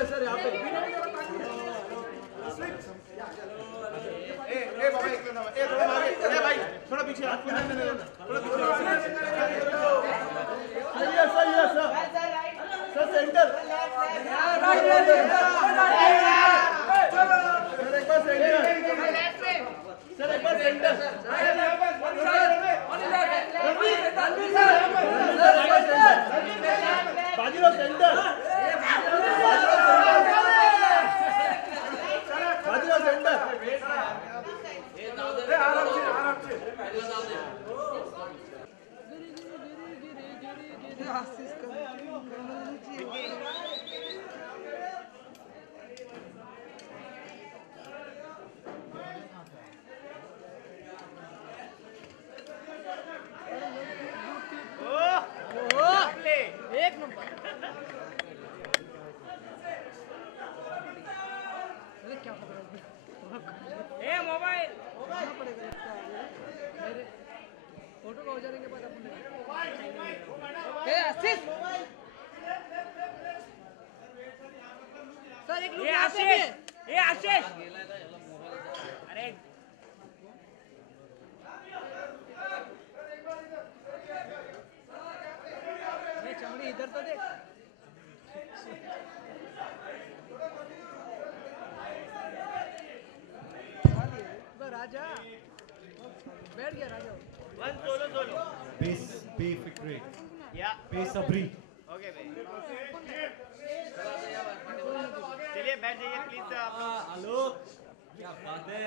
पे सर, यहाँ पे। ए बाबा एक मिनट, ए थोड़ा आगे, ए भाई थोड़ा पीछे, थोड़ा पीछे। सही है सर। Sir centre. सर एक बार सेंटर। सर एक बार centre. Bajirao centre. Bajirao centre. एक नंबर। क्या पकड़ा? मोबाइल पड़ेगा लगता है मेरे फोटो का हो जाने के बाद अपने असिस्ट सर एक लुक आशीष आशीष अरे चमड़ी इधर तो देख राजा बैठ गया राजा वन सोलो बेफिक्रे बेसब्री ओके भाई चलिए बैठ जाइए प्लीज आप लोग आलोक क्या बात है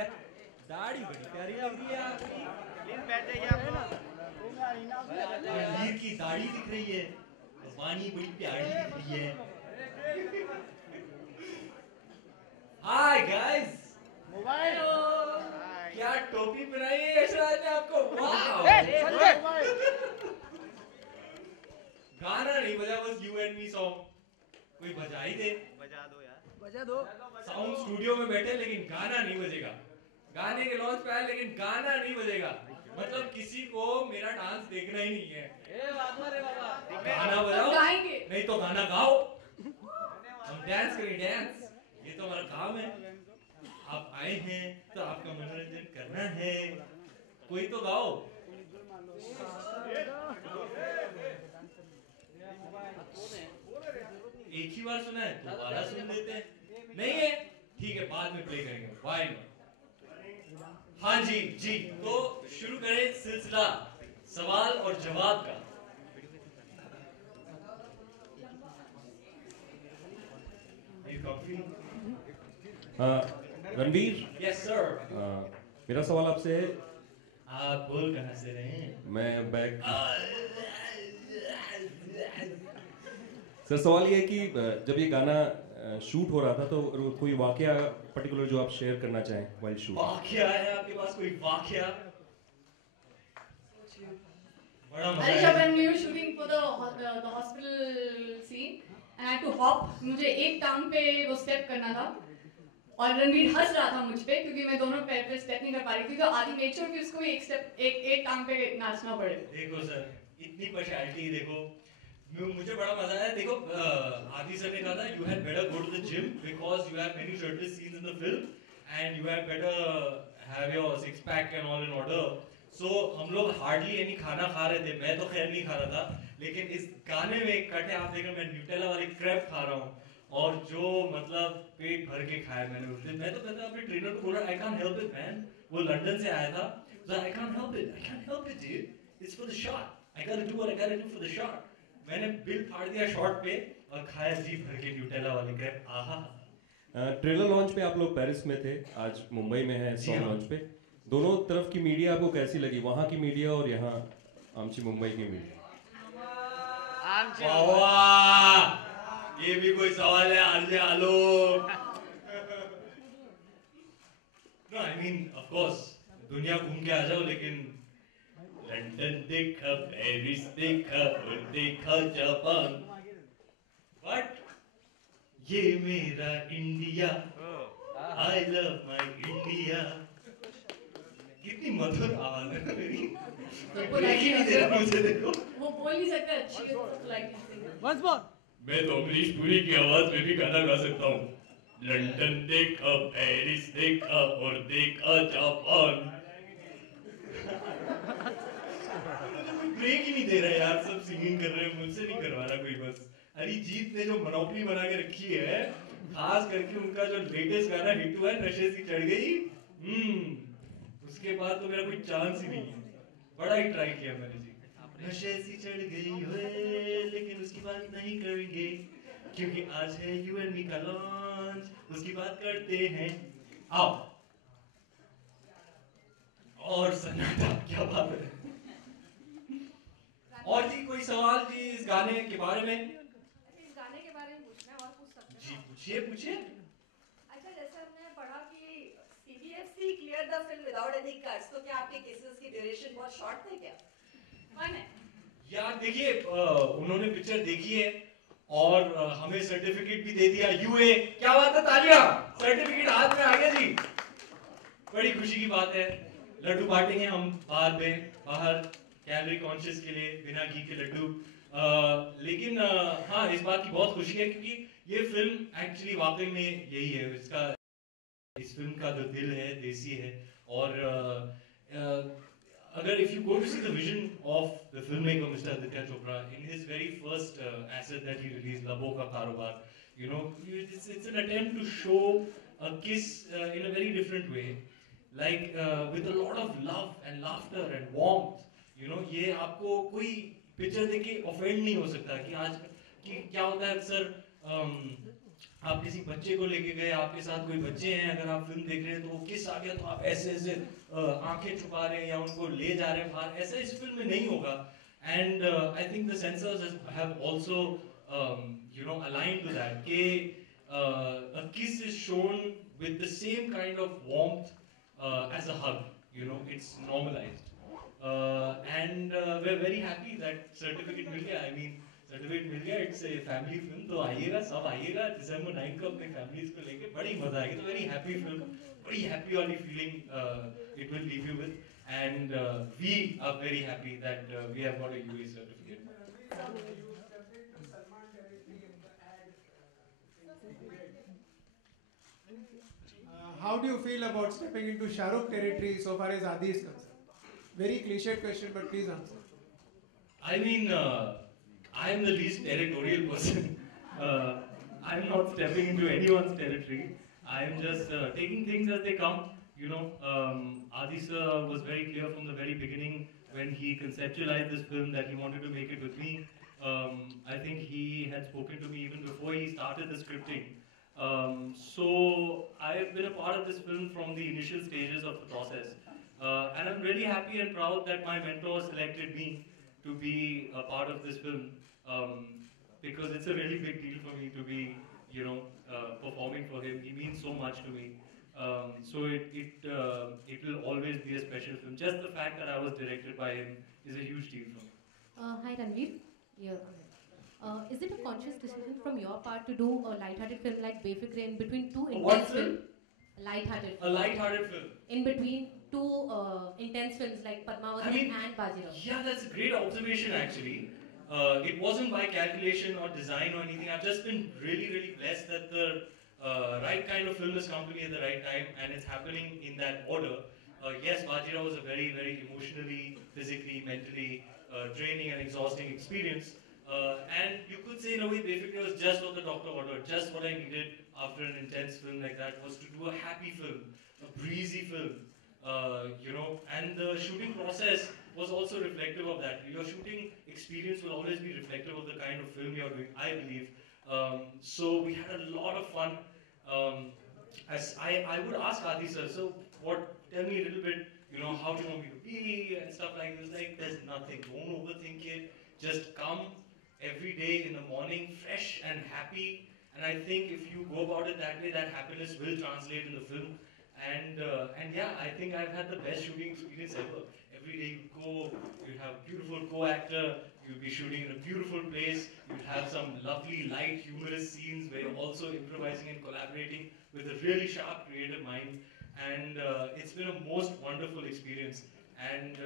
दाढ़ी बड़ी प्यारी लग रही है आपकी प्लीज बैठ जाइए आप लोग रणवीर की दाढ़ी दिख रही है वानी बड़ी प्यारी दिख रही है हाय गाइस मोबाइल क्या टोपी पहनाई है यशराज ने आपको गाना नहीं बजा बस यू एंड मी सॉन्ग कोई बजा ही दे बजा दो यार बजा दो साउंड स्टूडियो में बैठे लेकिन गाना नहीं बजेगा गाने के लॉन्च पे आए लेकिन गाना नहीं बजेगा मतलब किसी को मेरा डांस देखना ही नहीं है गाना बजाओ नहीं तो गाना गाओ हम डांस करें डांस ये तो हमारा काम है आप आए हैं तो आपका मनोरंजन करना है कोई तो गाओ एक ही बार सुना है दोबारा सुन लेते हैं नहीं है ठीक है बाद में प्ले करेंगे व्हाई नॉट हाँ जी जी तो शुरू करें सिलसिला सवाल और जवाब का रणवीर यस सर मेरा सवाल आपसे है आप बोल कहां से रहे हैं मैं बैक सर सवाल ये है कि जब ये गाना शूट हो रहा था तो कोई वाकया पर्टिकुलर जो आप शेयर करना चाहें व्हाइल शूट वाकया है आपके पास कोई वाकया बड़ा मजा Alisha, when we were shooting for the hospital scene, and I had to hop, मुझे एक टांग पे वो स्टेप करना था और रणवीर हंस रहा था मुझ पे क्योंकि मैं दोनों पैर पे स्टेप नहीं कर पा रही थी तो आदि मेक श्योर कि उसको भी एक स्टेप एक टांग पे नाचना पड़े देखो सर इतनी पर्सनैलिटी देखो मुझे बड़ा मजा आया देखो आदि सर ने कहा था you had better go to the gym because you have many shirtless scenes in the film and you have better have your six pack and all in order so हम लोग हार्डली यानी खाना खा रहे थे मैं तो खैर नहीं खा रहा था लेकिन इस गाने में एक कट है आप देखो मैं न्यूटेला वाली क्रैब खा रहा हूँ और जो मतलब पेट भर के खाया मैंने उस दिन मैं तो कहता अपने ट्रेनर को बोला I can't help it man वो लंदन से आया था so I can't help it dude it's for the shot I gotta do what I gotta do for the shot मैंने बिल फाड़ दिया शॉट पे और खाया जी भर के न्यूटेला वाली क्रैब आहा ट्रेलर लॉन्च पे आप लोग पेरिस में थे आज मुंबई में है सॉन्ग लॉन्च पे दोनों तरफ की मीडिया आपको कैसी लगी वहाँ की मीडिया और यहाँ आमची मुंबई की मीडिया ये भी कोई सवाल है आलो No, I mean, of course, दुनिया घूम के आ जाओ लेकिन लंदन देखा, पेरिस देखा और देखा जापान बट ये मेरा India I love my India कितनी मधुर आवाज है ना मेरी वो बोल नहीं सकता अच्छी है once more मैं तो अमरीश पुरी की आवाज में भी गाना गा सकता हूँ। लंदन देखा, पेरिस देखा और देखा जापान। ब्रेक ही नहीं दे रहा यार, सब सिंगिंग कर रहे हैं, मुझसे नहीं करवा रहा कोई। बस अरिजीत ने जो मोनोपोली बना के रखी है, खास करके उनका जो लेटेस्ट गाना हिट हुआ है नशे सी चढ़ गई, उसके बाद तो मेरा कोई चांस ही नहीं है। बड़ा ही ट्राई किया मैंने जी, नशे सी चढ़ गई हुए, लेकिन उसकी बात नहीं करेंगे क्योंकि आज है यूएनवी का लॉन्च, उसकी बात करते हैं। आओ। और सन्नाटा, क्या बात है। और जी कोई सवाल जी इस गाने के बारे में? इस गाने के बारे में पूछना है और पूछ सकते जी हैं? पूछिए पूछिए। अच्छा, जैसे हमने पढ़ा कि CBFC cleared the film without any cuts, तो क्या आपके केसेस की ड्यूरेशन बहुत शॉर्ट थे क्या? Fun है। यार देखिए, उन्होंने पिक्चर देखी है और हमें सर्टिफिकेट भी दे दिया, यूए। क्या बात है, तालियां। सर्टिफिकेट हाथ में आ गया जी, बड़ी खुशी की बात है। लड्डू बांटेंगे हम बाद में, बाहर कैलोरी कॉन्शियस के लिए, बिना घी के लड्डू। लेकिन हाँ, इस बात की बहुत खुशी है क्योंकि ये फिल्म एक्चुअली वाकई में यही है, इसका इस फिल्म का जो दिल है देसी है। और अगर if you go to see the vision of the filmmaker Mr. Aditya Chopra in his very first asset that he released, Labo Ka Karobar, you know, it's an attempt to show a kiss in a very different way, like with a lot of love and laughter and warmth. You know, ये आपको कोई picture देख के offend नहीं हो सकता कि आज कि क्या होता है अक्सर, आप किसी बच्चे को लेके गए, आपके साथ कोई बच्चे हैं, अगर आप फिल्म देख रहे हैं तो वो किस आ गया तो आप ऐसे ऐसे आंखें छुपा रहे हैं या उनको ले जा रहे हैं बाहर, ऐसा इस फिल्म में नहीं होगा। And I think the sensors have also you know aligned to that कि a kiss is shown with the same kind of warmth as a hug, you know, it's normalized. And we're very happy that certificate मिल गया। I mean certificate मिल गया, it's a family film. तो आइएगा, सब आइएगा December 9 को अपनी families को लेके, बड़ी मजा आएगी। तो वेरी हैप्पी फिल्म, बड़ी हैप्पी वाली feeling it will leave you with. And we are very happy that we have got a UA certificate. How do you feel about stepping into Shahrukh territory so far as Adi is concerned? Very cliched question, but please answer. I mean, I am the least territorial person. I am not stepping into anyone's territory. I am just taking things as they come. You know, Adi sir was very clear from the very beginning when he conceptualized this film that he wanted to make it with me. I think he had spoken to me even before he started the scripting. So I have been a part of this film from the initial stages of the process. And I'm really happy and proud that my mentor selected me to be a part of this film, because it's a really big deal for me to be, you know, performing for him. He means so much to me. So it will always be a special film. Just the fact that I was directed by him is a huge deal for me. Hi Ranveer. Yeah. Is it a conscious decision from your part to do a light-hearted film like Befikre in between two intense films? Light-hearted. A light-hearted film. In between two intense films like Padmavati and Bajirao. Yeah, that's a great observation actually. It wasn't by calculation or design or anything. I've just been really, really blessed that the right kind of film has come to me at the right time, and it's happening in that order. Yes, Bajirao was a very, very emotionally, physically, mentally draining and exhausting experience. And you could say in a way Befikre was just what the doctor ordered, just what I needed after an intense film like that, was to do a happy film, a breezy film, you know, and the shooting process was also reflective of that. Your shooting experience will always be reflective of the kind of film you're doing, I believe. So we had a lot of fun. As I would ask Adi sir, so tell me a little bit, you know, how do you want me to be and stuff like this. Like, there's nothing, don't overthink it, just come every day in the morning fresh and happy. And I think if you go about it that way, that happiness will translate in the film. And yeah, I think I've had the best shooting experience ever. Every day you go, you have a beautiful co-actor, you'll be shooting in a beautiful place, you'll have some lovely, light, humorous scenes where you're also improvising and collaborating with a really sharp, creative mind. And it's been a most wonderful experience. And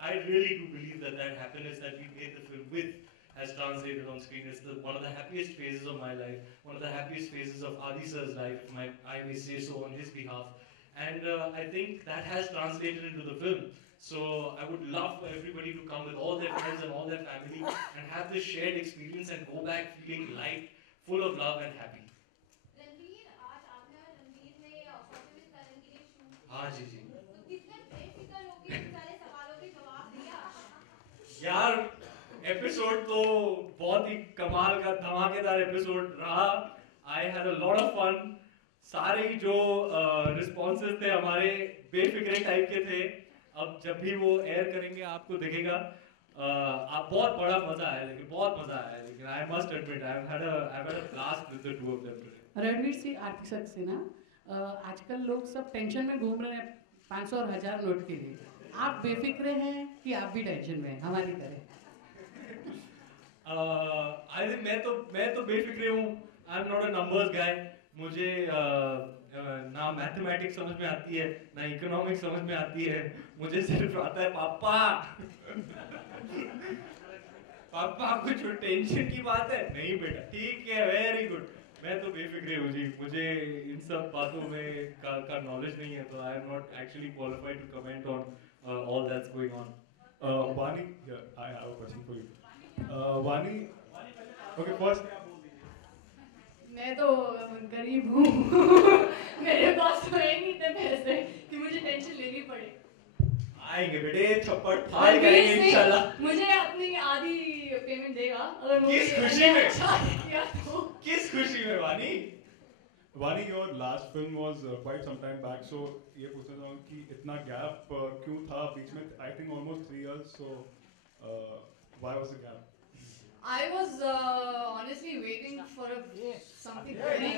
I really do believe that that happiness that we made the film with has translated on screen. It's one of the happiest phases of my life, one of the happiest phases of Adi sir's life, if I may say so on his behalf. And I think that has translated into the film. So I would love for everybody to come with all their friends and all their family and have this shared experience and go back feeling light, full of love and happy. Ranveer, आज आपने रणवीर में 45 करण के लिए shoot किया। हाँ जी जी। तो कितने बेफिक्र होके इन सारे सवालों के जवाब दिया? यार एपिसोड तो बहुत ही कमाल का धमाकेदार एपिसोड रहा। I had a lot of fun. सारे ही जो रिस्पॉन्सेस थे हमारे बेफिक्रे टाइप के थे। अब जब भी वो एयर करेंगे आपको दिखेगा। आप बहुत बड़ा मजा आया, लेकिन बहुत मजा आया, लेकिन I must admit I've had a blast with the two of them today. Ranveer Singh आर्थिक सक्सेना, आजकल लोग सब टेंशन में घूम रहे हैं 500 और 1000 नोट के लिए। आप बेफिक्रे हैं कि आप भी टेंशन में हैं हमारी तरह? I think मैं तो बेफिक्रे हूँ। I'm not a numbers guy. मुझे ना मैथमेटिक्स समझ में आती है, ना इकोनॉमिक्स समझ में आती है। मुझे सिर्फ आता है पापा। पापा कुछ टेंशन की बात है? नहीं बेटा, ठीक है, वेरी गुड। मैं तो बेफिक्रे हूँ जी, मुझे इन सब बातों में का नॉलेज नहीं है, तो I am not actually qualified to comment on all that's going on. Vaani, I have a question for you. Vaani, okay, first. मैं तो गरीब हूँ। मेरे पास तो है नहीं इतने पैसे कि मुझे टेंशन लेनी पड़े। आएंगे बेटे, थप्पड़ फाड़ करेंगे इंशाल्लाह। मुझे अपनी आधी पेमेंट देगा अगर किस खुशी में? किया तो। किस खुशी में वानी? Vaani, your last film was quite some time back, so ये पूछना चाहूँ कि इतना gap क्यों था बीच में? I think almost 3 years, so why was the gap? I was honestly waiting for something very.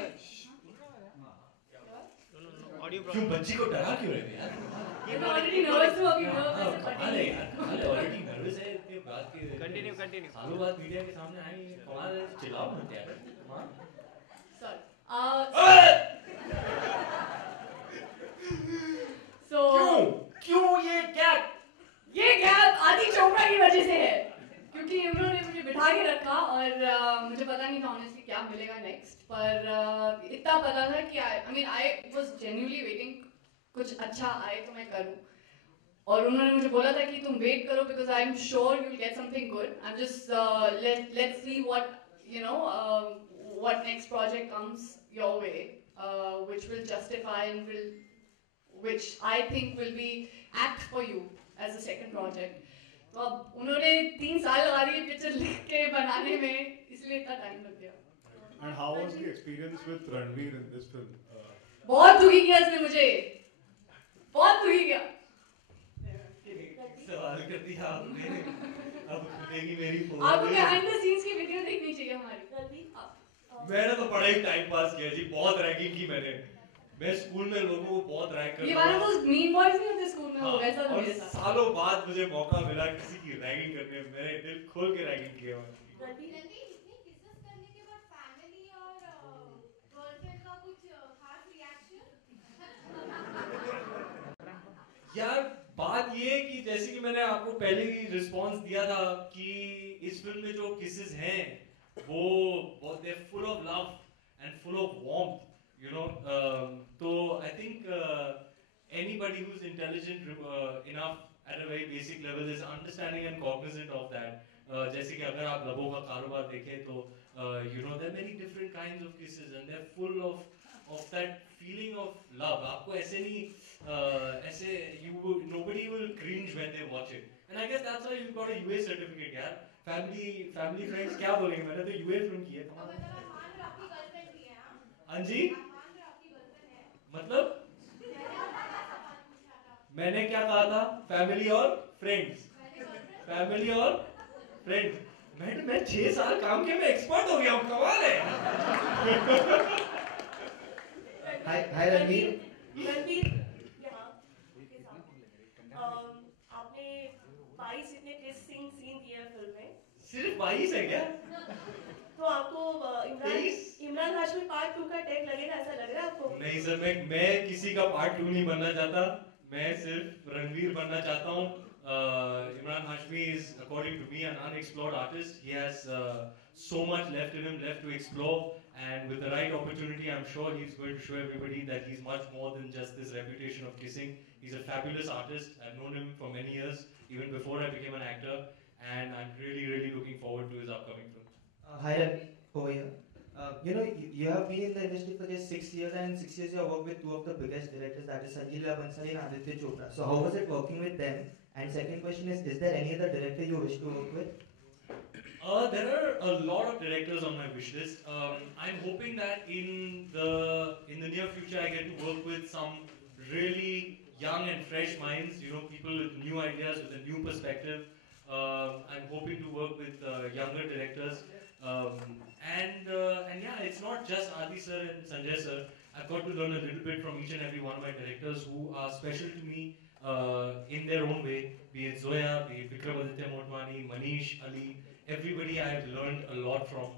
क्यों बच्ची को डरा क्यों रहे यार? ये तो already nervous हूँ अभी nervous से कमाल है यार, कमाल है, already nervous है इतने बात की। कंटिन्यू सालों बाद मीडिया के सामने आई, कमाल है, चिल्लाओ मत यार, कमाल। Sorry. So. क्यों ये gap आदि चोपड़ा की वजह से है, क्योंकि उन्होंने मुझे बिठा के रखा और मुझे पता नहीं था ऑनेस्टली क्या मिलेगा नेक्स्ट, पर इतना पता था कि आई वाज जेन्युइनली वेटिंग कुछ अच्छा आए तो मैं करूं, और उन्होंने मुझे बोला था कि तुम वेट करो because I am sure you will get something good. I am just let's see what you know what next project comes your way, which will justify and which I think will be apt for you as a second project. तो अब उन्होंने 3 साल लगा दिए picture लिख के बनाने में, इसलिए इतना टाइम लग गया। And how was the experience with Ranveer in this film? बहुत दुखी किया इसने मुझे, बहुत दुखी किया। सवाल कर दिया आपने, अब खुलेगी मेरी पोल। आपको behind the scenes की वीडियो देखनी चाहिए हमारी। मैंने तो बड़ा ही टाइम पास किया जी, बहुत रैगिंग की मैंने। मैं स्कूल में लोगों को बहुत रैग करता था। ये वाला तो मीन बॉयज नहीं होते स्कूल में, वो वैसा तो मेरे साथ। सालों बाद मुझे मौका मिला किसी की रैगिंग करने, मैंने दिल खोल के रैगिंग किया। रणवीर, इतनी किस्सेस करने के बाद फैमिली और गर्लफ्रेंड का कुछ खास रिएक्शन? यार बात ये है कि जैसे कि मैंने आपको पहले ही रिस्पांस दिया था कि इस फिल्म में जो किसेस हैं वो बहुत they're full of love and full of warmth, you know. तो I think anybody who's intelligent enough at a very basic level is understanding and cognizant of that. जैसे कि अगर आप लबों का कारोबार देखें तो you know there are many different kinds of kisses and they're full of that feeling of love. आपको ऐसे नहीं ऐसे nobody will cringe when they watch it. And I guess that's why you got a UA certificate यार. Family friends क्या बोलेंगे, मैंने तो UA film की है। तो मतलब आप मान रहे हो आपकी गर्लफ्रेंड भी है? हाँ जी? आप मान रहे हो आपकी गर्लफ्रेंड है? मतलब? मैंने क्या कहा था? फैमिली और फ्रेंड्स। फैमिली और फ्रेंड्स। मैं 6 साल काम किया, मैं एक्सपर्ट हो गया हूँ, कमाल है। हाय रणवीर। रणवीर यहाँ के साथ आपने 22 इतने किसिंग सीन दिए हैं फिल्म में। सिर्फ 22 है क्या? तो आपको इमरान हाशमी पार्ट 2 का टैग लगेगा, ऐसा लग रहा है आपको? नहीं सर, मैं किसी का पार्ट 2 नहीं बनना चाहता। मैं सिर्फ रणवीर बनना चाहता हूँ। Imran Hashmi is, according to me, an unexplored artist. He has so much left in him, left to explore, and with the right opportunity, I'm sure he's going to show everybody that he's much more than just this reputation of kissing. He's a fabulous artist. I've known him for many years, even before I became an actor, and I'm really, really looking forward to his upcoming film. Hi, Ravi, over here. You have been in the industry for just 6 years, and 6 years you have worked with two of the biggest directors, that is Sanjay Leela Bhansali and Aditya Chopra. So how was it working with them? And second question is there any other director you wish to work with? There are a lot of directors on my wish list. I'm hoping that in the near future I get to work with some really young and fresh minds. You know, people with new ideas, with a new perspective. I'm hoping to work with younger directors. And yeah, it's not just Adi sir and Sanjay sir. I've got to learn a little bit from each and every one of my directors who are special to me in their own way. Be it Zoya, be it Befikre, Manish, Ali. Everybody I've learned a lot from.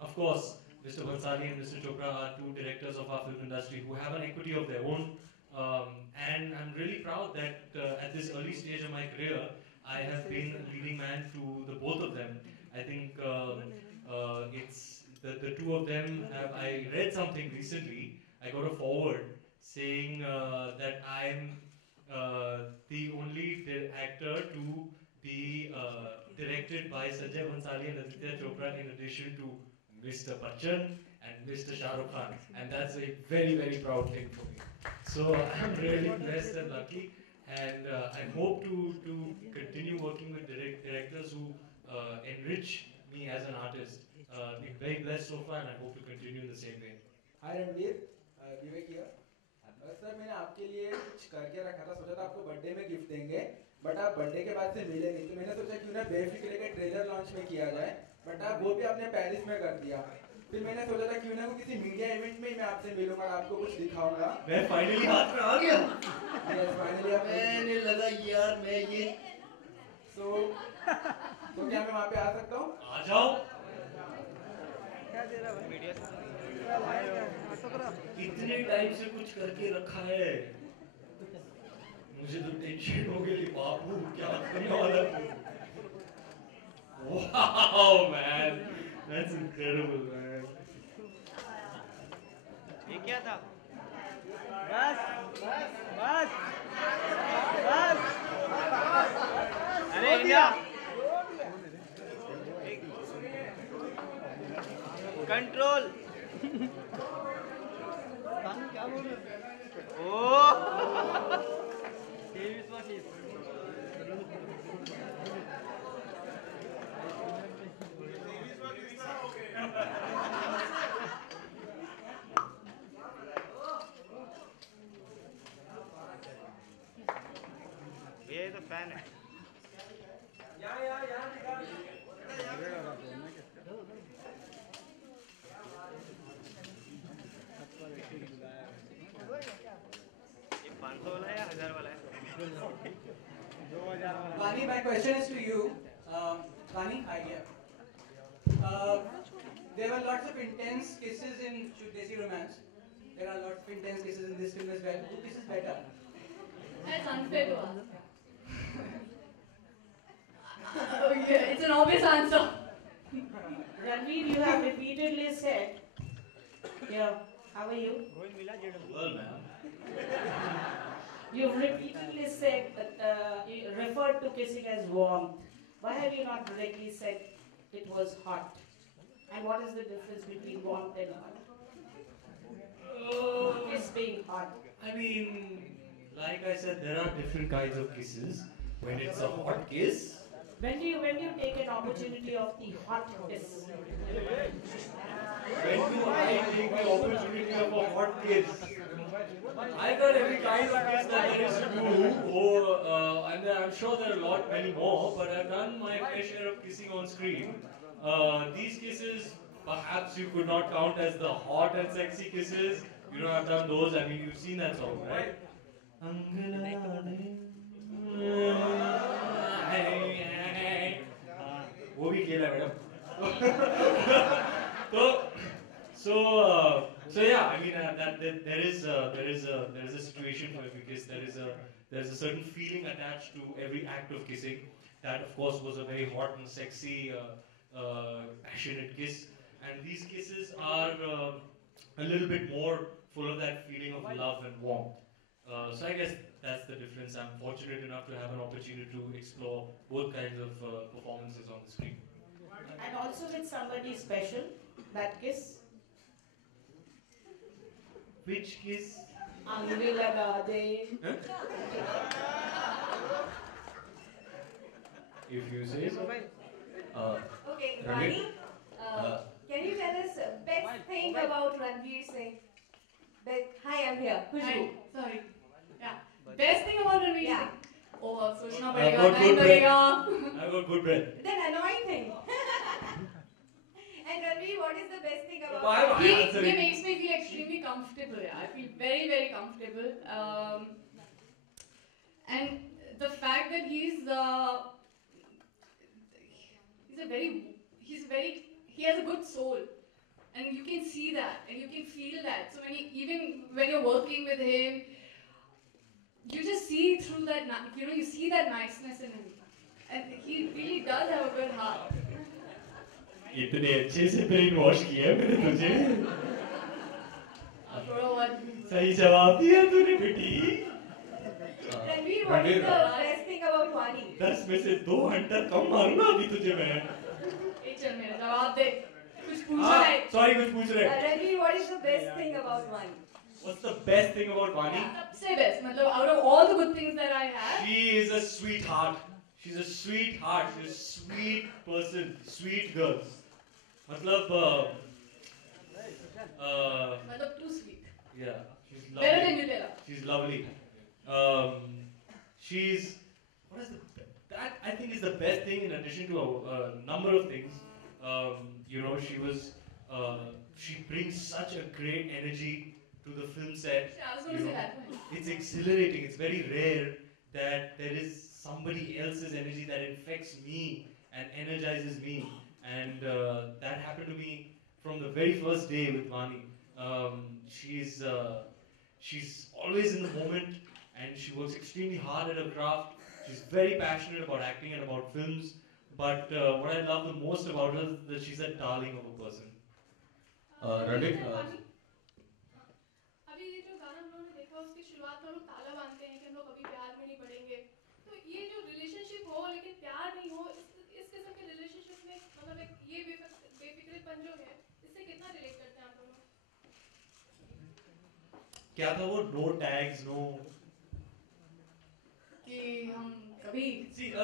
Of course, Mr. Bhansali and Mr. Chopra are two directors of our film industry who have an equity of their own. And I'm really proud that at this early stage of my career, I have been a leading man to the both of them. I think it's the two of them have. I read something recently. I got a forward saying that I'm the only actor to be directed by Sanjay Bhansali and Aditya Chopra in addition to Mr. Bachchan and Mr. Shah Rukh Khan, and that's a very, very proud thing for me. So I'm really blessed and lucky, and I hope to continue working with directors who enrich me as an artist. Been very blessed so far, and I hope to continue in the same vein. Hi Ranveer, Vivek here. Sir मैंने आपके लिए कुछ करके रखा था, सोचा था आपको बर्थडे में गिफ्ट देंगे, बट आप बर्थडे के बाद से मिले नहीं, तो मैंने सोचा क्यों ना बेफिक्रे के ट्रेलर लॉन्च में किया जाए, बट आप वो भी आपने पेरिस में कर दिया. फिर मैंने सोचा था क्यों ना वो किसी मीडिया इवेंट में ही मैं आपसे मिलूंगा, आपको कुछ दिखाऊंगा. मैं फाइनली हाथ में आ गया. यस फाइनली आप. मैंने लगा यार मैं ये. तो क्या मैं वहाँ पे आ सकता हूँ? आ जाओ. क्या दे रहा है मीडिया से? इतने टाइम से कुछ करके रखा है, मुझे तो टेंशन हो गई बाबू, क्या करने वाला है? Wow man, that's incredible man. ये क्या था? बस बस बस बस. अरे इंडिया कंट्रोल. क्या बोल रहे हो? ये तो फैन है. Vaani, my question is to you. Vaani, hi here. There were lots of intense kisses in Desi Romance. There are lots of intense kisses in this film as well. Who kisses better? That's unfair to ask. Oh, yeah, it's an obvious answer. Ranveer, you have repeatedly said, yeah, how are you? Well, man. You've repeatedly said that you referred to kissing as warmth. Why have you not directly said it was hot? And what is the difference between warmth and hot? Kiss being hot. I mean, like I said, there are different kinds of kisses. When it's a hot kiss. When do you take an opportunity of the hot kiss? When do I take the opportunity of a hot kiss? I've done every kind of kiss that there is to do, and I'm sure there are many more, but I've done my fair share of kissing on screen. These kisses, perhaps you could not count as the hot and sexy kisses. You know, I've done those. I mean, you've seen that song, right? वो भी खेला madam. So So yeah, I mean that there is a situation for every kiss. There is a certain feeling attached to every act of kissing. That of course was a very hot and sexy, passionate kiss. And these kisses are a little bit more full of that feeling of love and warmth. So I guess that's the difference. I'm fortunate enough to have an opportunity to explore both kinds of performances on the screen. And also with somebody special, that kiss. Which kiss? Angri laga de. If you say so. Okay, Ranveer? Vaani, can you tell us best thing about Ranveer Singh? Hi, I'm here. Hi, sorry. Yeah. Best thing about Ranveer Yeah. Singh? Oh, सोचना I've पड़ेगा, got time good breath. लगेगा. I've got good breath. Then annoying thing. And Ranveer, what is the best thing about Why am I He answering? makes me feel extremely comfortable. Yeah. I feel very, very comfortable. And the fact that he has a good soul, and you can see that, and you can feel that. So even when you're working with him, you just see through that. You see that niceness in him, and he really does have a good heart. इतने अच्छे से brain wash किया मैंने तुझे. थोड़ा बहुत सही जवाब दिया तूने बेटी. Ranveer, what is the best thing about Vaani? 10 में से 2 हंटर कम मारूंगा अभी तुझे मैं. ए चल मेरा जवाब दे. कुछ पूछ रहा है. Sorry कुछ पूछ रहे. Ranveer, what is the best thing about Vaani? What's the best thing about Vaani? सबसे best मतलब out of all the good things that I have. She is a sweetheart. She's a sweetheart. She's a sweet person. Sweet girl. मतलब मतलब too sweet. yeah, she's lovely. Better than Nutella. She's lovely. She's what is that I think is the best thing in addition to a number of things. She brings such a great energy to the film set. Yeah, I was going to say that. It's exhilarating. It's very rare that there is somebody else's energy that infects me and energizes me. And that happened to me from the very first day with Vaani. She's always in the moment, and she works extremely hard at her craft. She's very passionate about acting and about films. But what I love the most about her is that she's a darling of a person. Ranveer, अभी ये जो गाना हम लोगों ने देखा उसकी शुरुआत में हम लोग ताला बांधते हैं कि हम लोग कभी प्यार में नहीं पड़ेंगे. तो ये जो रिलेशनशिप हो लेकिन प्यार नहीं हो, इस किस्म के रिलेशनशिप में मतलब ये बेफिक्रेपन जो है इससे कितना रिलेट करते हैं आप दोनों? क्या था वो no tags, no. कि हम कभी See, a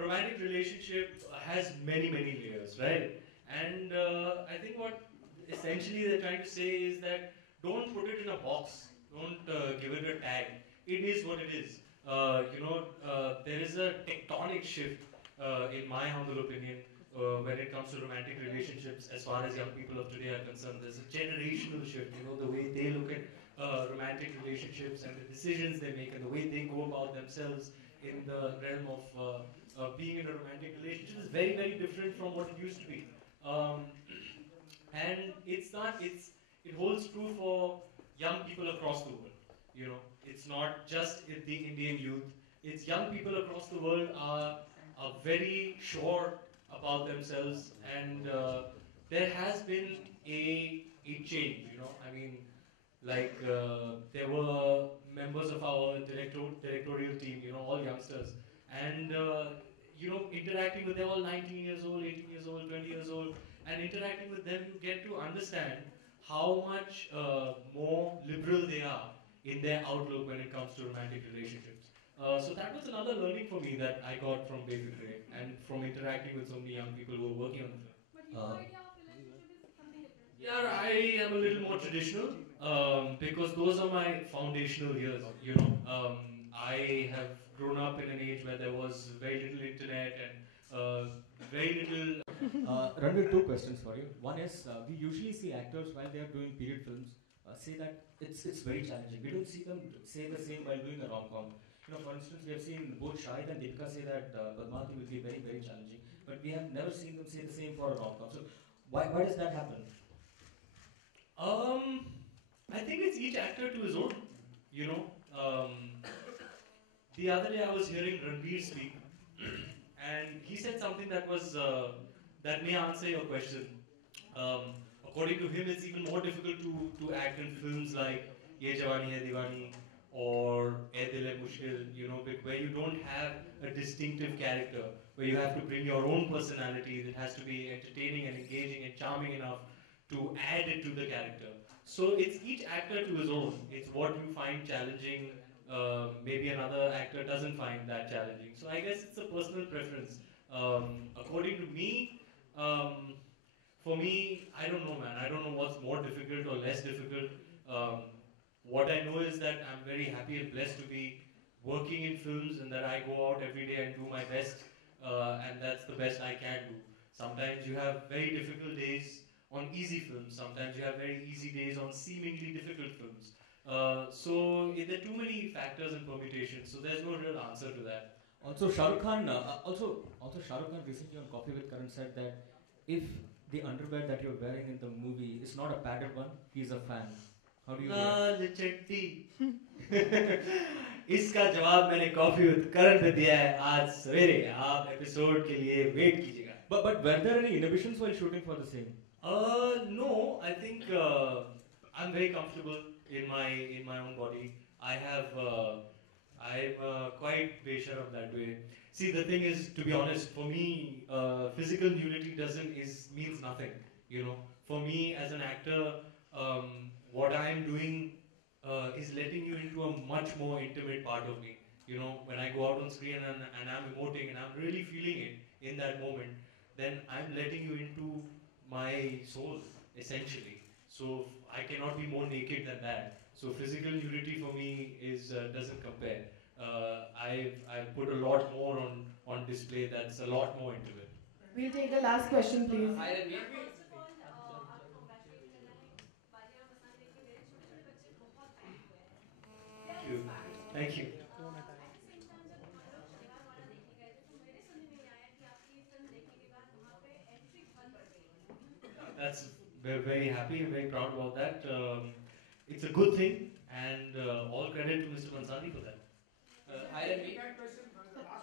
romantic relationship has many layers, right? And I think what essentially they're trying to say is that don't put it in a box, don't give it a tag. It is what it is. There is a tectonic shift, in my humble opinion, when it comes to romantic relationships. As far as young people of today are concerned, there's a generational shift. The way they look at romantic relationships and the decisions they make and the way they go about themselves in the realm of being in a romantic relationship is very different from what it used to be. And it holds true for young people across the world. It's not just the Indian youth. It's young people across the world are very sure about themselves, and there has been a change. I mean, like there were members of our directorial team, all youngsters, and interacting with them, all 19 years old, 18 years old, 20 years old, and interacting with them, you get to understand how much more liberal they are in their outlook when it comes to romantic relationships. So that was another learning for me that I got from Befikre and from interacting with so many young people who were working on the film. Yeah, I am a little more traditional because those are my foundational years. I have grown up in an age where there was very little internet and very little. Ranveer, 2 questions for you. One is, we usually see actors while they are doing period films say that it's very challenging. We don't see them say the same while doing a rom-com. For instance, we have seen both Shahid and Deepika say that Badmati will be very challenging, but we have never seen them say the same for a rom-com. So why does that happen? I think it's each actor to his own. You know, the other day I was hearing Ranveer speak, and he said something that was that may answer your question. According to him, it's even more difficult to act in films like Ye Jawani Hai Diwani or Ae Dil Hai Mushkil, you know, where you don't have a distinctive character, where you have to bring your own personality that has to be entertaining and engaging and charming enough to add it to the character. So it's each actor to his own. It's what you find challenging. Maybe another actor doesn't find that challenging. So I guess it's a personal preference. According to me, for me, I don't know, man. I don't know what's more difficult or less difficult. What I know is that I'm very happy and blessed to be working in films and that I go out every day and do my best, and that's the best I can do. Sometimes you have very difficult days on easy films. Sometimes you have very easy days on seemingly difficult films. There are too many factors and permutations, so there's no real answer to that. Also, Shah Rukh Khan, Shah Rukh Khan recently on Coffee with Karan said that if the underwear that you're wearing in the movie is not a padded one, he's a fan. How do you चट्टी इसका जवाब मैंने coffee with करण पे दिया है आज सवेरे आप episode के लिए वेट कीजिएगा But were there any inhibitions while shooting for the same? No, I think I'm very comfortable in my own body. I'm quite besharam that way. See, the thing is, to be honest, for me, physical nudity means nothing. You know, for me as an actor, what I'm doing is letting you into a much more intimate part of me. You know, when I go out on screen and I'm emoting and I'm really feeling it in that moment, then I'm letting you into my soul, essentially. So I cannot be more naked than that. So physical nudity for me doesn't compare. I've put a lot more on display that's a lot more intimate. We'll take the last question, please. Hi, Ranveer. Thank you. We're very happy and very proud about that. It's a good thing, and all credit to Mr. Mansani for that. Hi, Ranveer.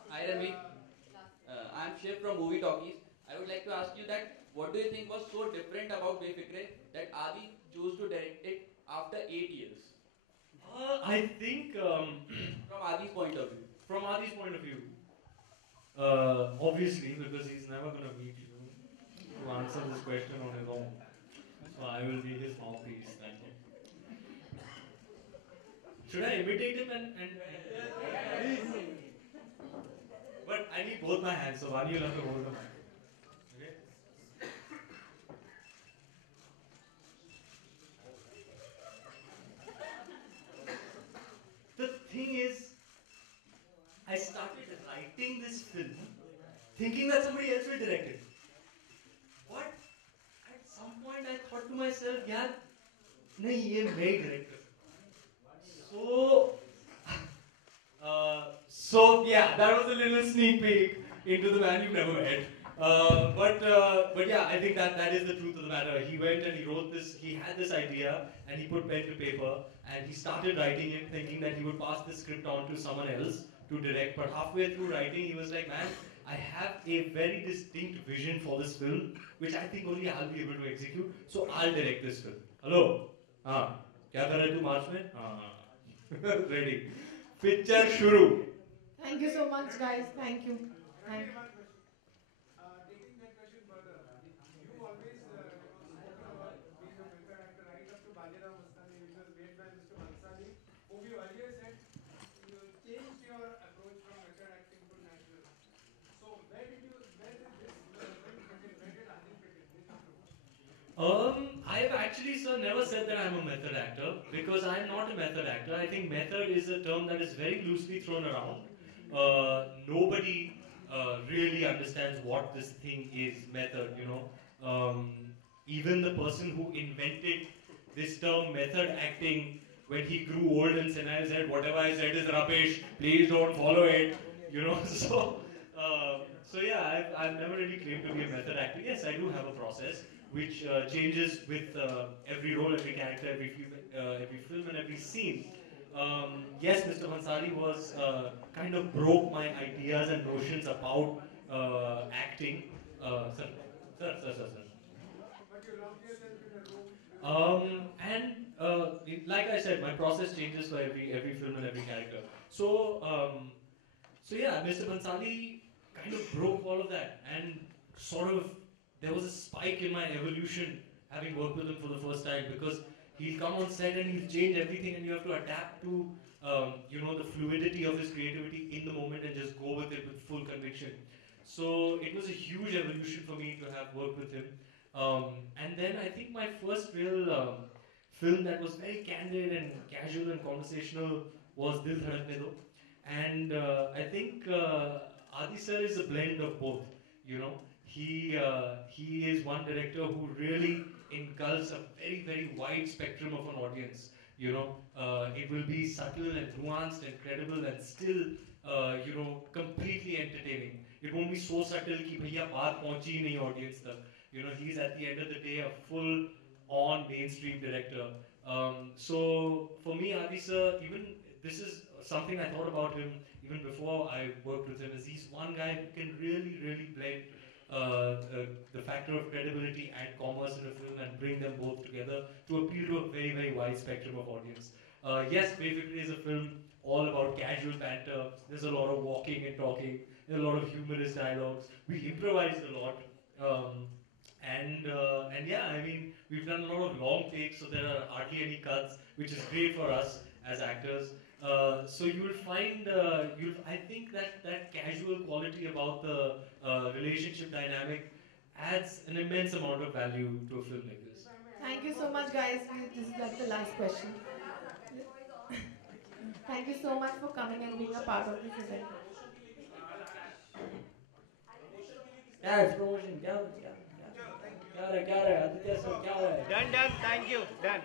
Hi, Ranveer. I'm Shiv from Movie Talkies. I would like to ask you that what do you think was so different about Befikre that Adi chose to direct it after 8 years? I think from Adi's point of view. From Adi's point of view, obviously, because he's never going to meet you to answer this question on his own. So I will be his mouthpiece. Thank you. Should I imitate him But I need both my hands, so Vaani will have to hold the mic. Okay? The thing is, I started writing this film thinking that somebody else will direct it. But at some point I thought to myself, yaar, nahi, ye main director. So yeah, that was a little sneak peek into the man you've never met. But yeah, I think that is the truth of the matter. He went and he wrote this, he had this idea and he put pen to paper and he started writing it thinking that he would pass the script on to someone else to direct. But halfway through writing, he was like, man, I have a very distinct vision for this film, which I think only I'll be able to execute. So I'll direct this film. Hello? हाँ, क्या कर रहे तू मार्च में? हाँ, ready. Picture shuru. Thank you so much, guys. Thank you. Thank you. Taking that question further, you always spoken about being a method actor right up to Bajirao Mastani, which was made by Mr. Mansani, whom you earlier said you changed your approach from method acting to natural. So where did this film fit in? Where did Adi fit in? This approach? I've actually, sir, never said that I'm a method actor because I'm not a method actor. I think method is a term that is very loosely thrown around. Nobody really understands what this thing is, method, you know. Even the person who invented this term, method acting, when he grew old and senile said, whatever I said is rubbish, please don't follow it, you know. So yeah, I've never really claimed to be a method actor. Yes, I do have a process, which changes with every role, every character, every film and every scene. Yes, Mr. Bhansali was kind of broke my ideas and notions about acting. Sir. Like I said, my process changes for every film and every character. So yeah, Mr. Bhansali kind of broke all of that, and sort of there was a spike in my evolution having worked with him for the first time, because he'll come on set and he'll change everything, and you have to adapt to the fluidity of his creativity in the moment and just go with it with full conviction. So it was a huge evolution for me to have worked with him. And then I think my first real film that was very candid and casual and conversational was Dil Dhadakne Do. And I think Adi sir is a blend of both. He is one director who really engulfs a very, very wide spectrum of an audience. It will be subtle and nuanced and credible and still, completely entertaining. It won't be so subtle कि भैया बात पहुंची ही नहीं audience तक. He's at the end of the day a full-on mainstream director. So for me, Adi sir, even this is something I thought about him even before I worked with him, is he's one guy who can really, really blend the factor of credibility and commerce in a film and bring them both together to appeal to a very, very wide spectrum of audience. Yes, Befikre is a film all about casual banter. There's a lot of walking and talking. There's a lot of humorous dialogues. We improvised a lot. And yeah, I mean, we've done a lot of long takes, so there are hardly any cuts, which is great for us as actors. So you will find, I think that casual quality about the relationship dynamic adds an immense amount of value to a film like this. Thank you so much, guys. This is like the last question. Thank you so much for coming and being a part of this event. Yeah, promotion. क्या रहे Aditya sir क्या रहे Done. Thank you. Done.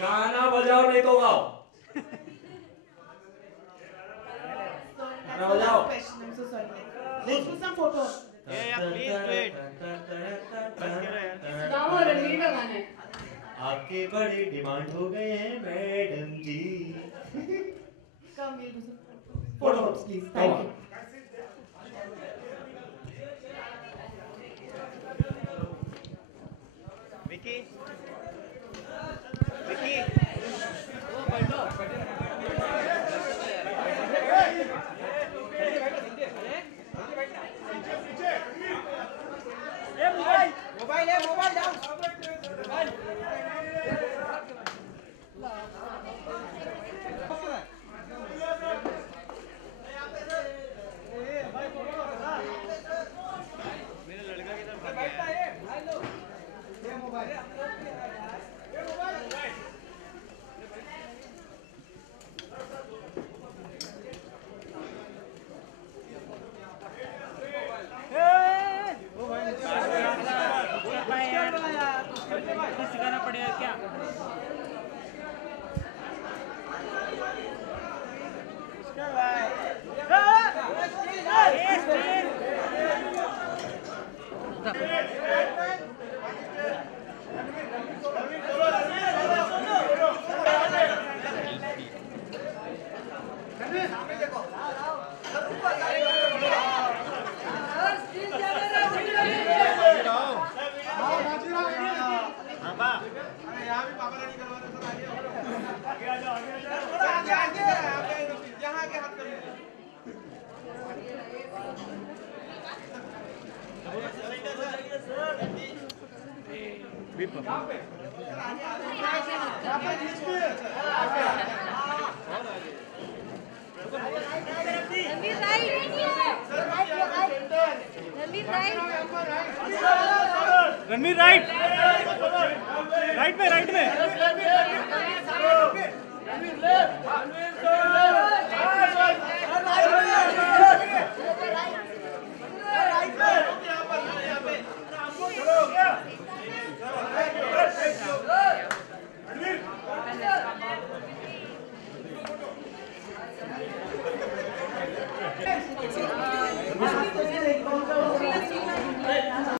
गाना बजाओ नहीं तो गाओ So that's the last question. I'm so sorry. Let's do some photos. Yeah, please do it. Sudama और रणवीर का गाना है. आपके बड़े डिमांड हो गए हैं madam ji. Come, we'll do some photos, please. Thank you. Vicky. Mobile down. मेरे लड़का की तरफ भाग गया है. ये मोबाइल. सिखाना पड़ेगा क्या? रणवीर राइट में